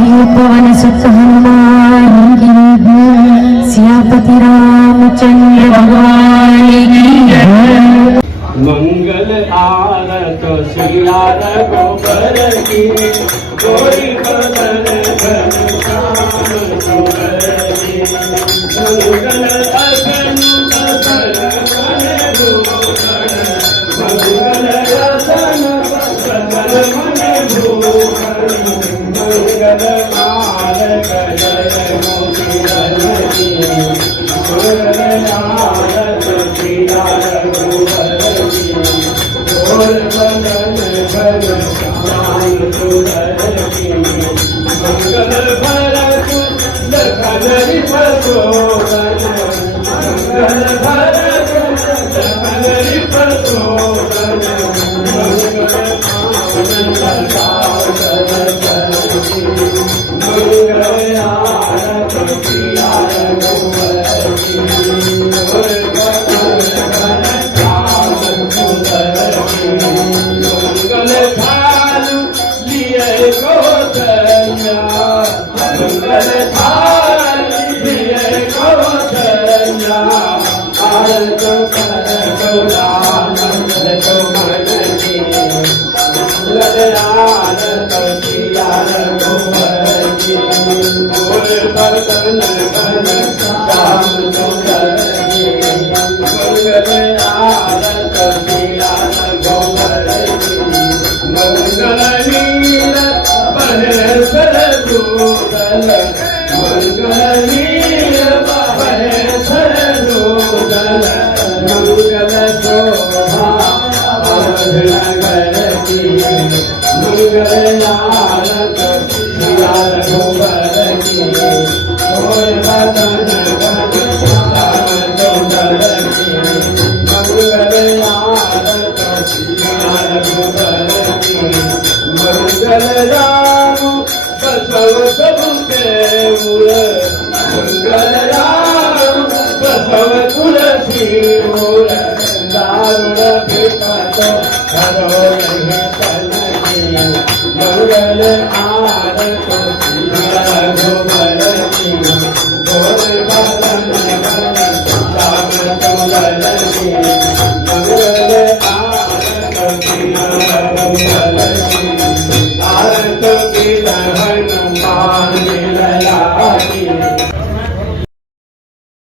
पवन सुत हनुमान की सियापति रामचंद्र भगवान की मंगल आरत सिया रघुबर की कोई बदन घन श्याम सुंदर की मंगल अगन बदन मन भूषण मंगल रतन बदन मन भूषण मंगल माल जय मोती रजनी मंगल आरत सिया रघुबर मंगल भरत लखन रिपसोवन मंगल भरत लखन रिपसोवन मंगल आनंद मंगल आरत सिया रघुबर मंगल थाल लिए गोधन्या मंगल थाल लिए गोधन्या आरत कर गौरानंद मन की मंगल आरत सिया रघुबर की गोर बदन घन श्याम सुंदर की मंगल आरत सिया रघुबर मंगल नील महेश्वर दूतल मंगल नील महेश्वर दूतल मंगल शोभा नगर की मंगल आरत सिया रघुबर की कोई बदन घन श्याम सुंदर की मंगल आरत सिया रघुबर मंगल राम बसव सबु देव मंगल राम बसव तुलसी मूल दारुण विपद हरो नहीं तनकी मंगल आरत सिया रघुबर की गोर बदन घन श्याम सुंदर की मंगल आरत सिया रघुबर की